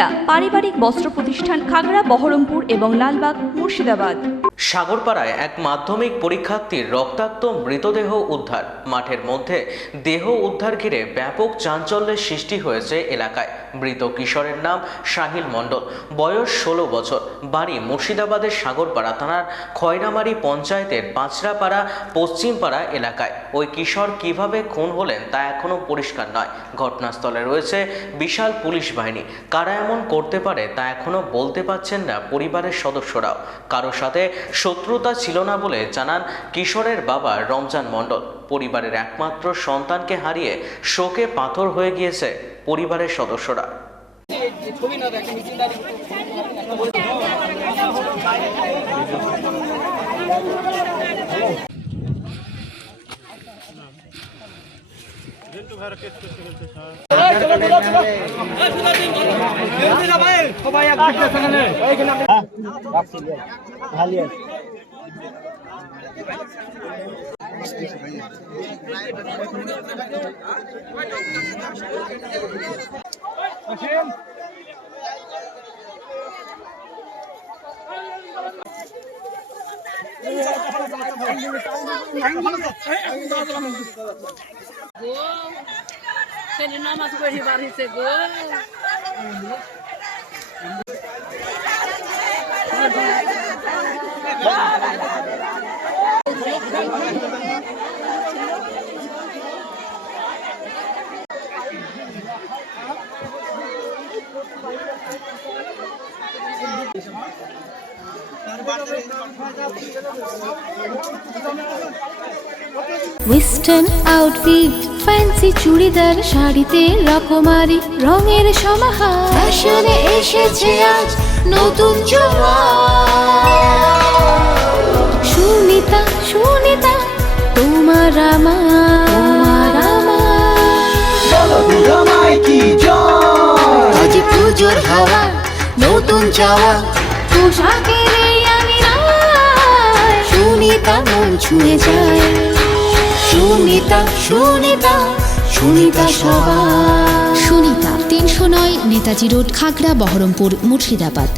সুনিতা পারিবারিক বস্ত্র প্রতিষ্ঠান, খাগড়া, বহরমপুর এবং লালবাগ, মুর্শিদাবাদ। সাগরপাড়ায় এক মাধ্যমিক পরীক্ষার্থীর রক্তাক্ত মৃতদেহ উদ্ধার। মাঠের মধ্যে দেহ উদ্ধার ঘিরে ব্যাপক চাঞ্চল্যের সৃষ্টি হয়েছে এলাকায়। মৃত কিশোরের নাম সাহিল মণ্ডল, বয়স 16 বছর, বাড়ি মুর্শিদাবাদের সাগরপাড়া থানার খয়রামারি পঞ্চায়েতের পাঁচরাপাড়া পশ্চিমপাড়া এলাকায়। ওই কিশোর কিভাবে খুন হলেন তা এখনও পরিষ্কার নয়। ঘটনাস্থলে রয়েছে বিশাল পুলিশ বাহিনী। কারা এমন করতে পারে তা এখনও বলতে পারছেন না পরিবারের সদস্যরাও। কারোর সাথে শত্রুতা ছিল না বলে জানান কিশোরের বাবা রমজান মণ্ডল। পরিবারের একমাত্র সন্তানকে হারিয়ে শোকে পাথর হয়ে গিয়েছে পরিবারের সদস্যরা। নামাজ পড়ি বাড়িতে গো ওয়েস্টার্ন আউটফিট, ফ্যান্সি চুড়িদার, শাড়িতে রকমারি রঙের সমাহার। ফ্যাশনে এসেছে আজ নতুন সুনিতা, সুনিতা তোমার আমার আজ পুজোর হাওয়া, নতুন চাওয়া পোশাকের আমি সুনিতা মন ছুঁয়ে যায়। সুনিতা, সুনিতা, সুনিতা সবার। সুনিতা 309 নেতাজি রোড, খাগড়া, বহরমপুর, মুর্শিদাবাদ।